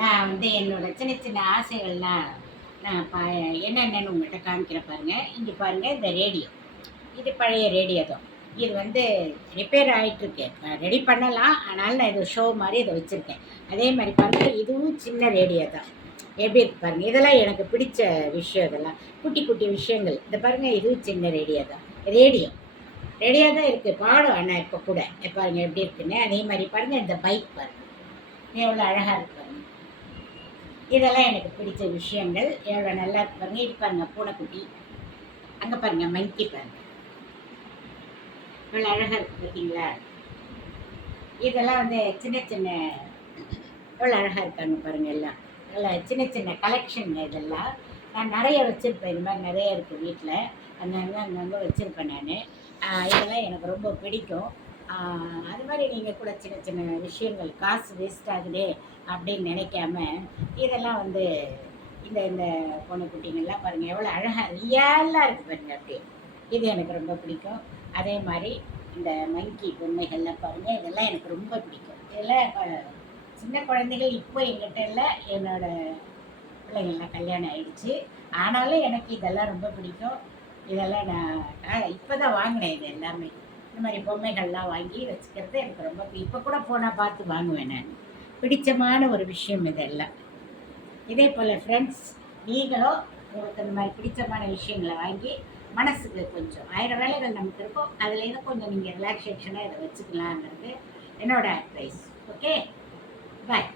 நான் வந்து என்னோட சின்ன சின்ன ஆசைகள்லாம் நான் பா என்னென்னு உங்கள்கிட்ட காமிக்கிற பாருங்கள் இங்கே பாருங்கள் இந்த ரேடியோ. இது பழைய ரேடியோ தான். இது வந்து ரிப்பேர் ஆகிட்டுருக்கு ரெடி பண்ணலாம். ஆனாலும் நான் இது ஷோ மாதிரி இதை வச்சுருக்கேன். அதே மாதிரி பாருங்கள் இதுவும் சின்ன ரேடியோ தான். எப்படி இருக்கு பாருங்கள் இதெல்லாம் எனக்கு பிடிச்ச விஷயம் இதெல்லாம். குட்டி குட்டி விஷயங்கள். இந்த பாருங்கள் இதுவும் சின்ன ரேடியோ தான். ரேடியோ. ரெடியாக தான் இருக்குது பாடம் ஆனால் இப்போ கூட. பாருங்கள் எப்படி இருக்குன்னு. அதே மாதிரி பாருங்கள் இந்த பைக் பாருங்கள் எவ்வளோ அழகாக இருக்கு. இதெல்லாம் எனக்கு பிடிச்ச விஷயங்கள். எவ்வளோ நல்லா இருப்பாங்க இது பாருங்க பூனைக்குட்டி. அங்கே பாருங்க மங்கி பாருங்க. இவ்வளோ அழகாக இருக்கு பார்த்தீங்களா இதெல்லாம் வந்து சின்ன சின்ன எவ்வளோ அழகாக இருக்காங்க பாருங்க எல்லாம். நல்லா சின்ன சின்ன கலெக்ஷன் இதெல்லாம். நான் நிறைய வச்சுருப்பேன். இது மாதிரி நிறைய இருக்குது வீட்டில் அங்கங்கே அங்கங்கே வச்சுருப்பேன் நான். இதெல்லாம் எனக்கு ரொம்ப பிடிக்கும். அது மாதிரி நீங்கள் கூட சின்ன சின்ன விஷயங்கள் காசு வேஸ்ட் ஆகுதே அப்படின்னு நினைக்காம இதெல்லாம் வந்து இந்த இந்த பொண்ணு குட்டிங்கள்லாம் பாருங்கள் எவ்வளோ அழகாக ரியலாக இருக்குது பாருங்கள் அப்படியே. இது எனக்கு ரொம்ப பிடிக்கும். அதே மாதிரி இந்த மங்கி பொம்மைகள்லாம் பாருங்கள் இதெல்லாம் எனக்கு ரொம்ப பிடிக்கும். இதெல்லாம் சின்ன குழந்தைகள் இப்போ எங்கிட்ட இல்லை என்னோடய பிள்ளைங்கள்லாம் கல்யாணம் ஆயிடுச்சு. ஆனாலும் எனக்கு இதெல்லாம் ரொம்ப பிடிக்கும். இதெல்லாம் நான் இப்போ தான் வாங்கினேன் இது எல்லாமே. இந்த மாதிரி பொம்மைகள்லாம் வாங்கி வச்சுக்கிறது எனக்கு ரொம்ப இப்போ கூட போனால் பார்த்து வாங்குவேன் நான். பிடிச்சமான ஒரு விஷயம் இதெல்லாம். இதே போல் ஃப்ரெண்ட்ஸ் நீங்களும் உங்களுக்கு இந்த மாதிரி பிடிச்சமான விஷயங்களை வாங்கி மனசுக்கு கொஞ்சம் ஆயிரம் வேலைகள் நமக்கு இருக்கும் அதுலேருந்து கொஞ்சம் நீங்கள் ரிலாக்ஸேஷனாக இதை வச்சுக்கலாங்கிறது என்னோட அட்வைஸ் ஓகே பாய்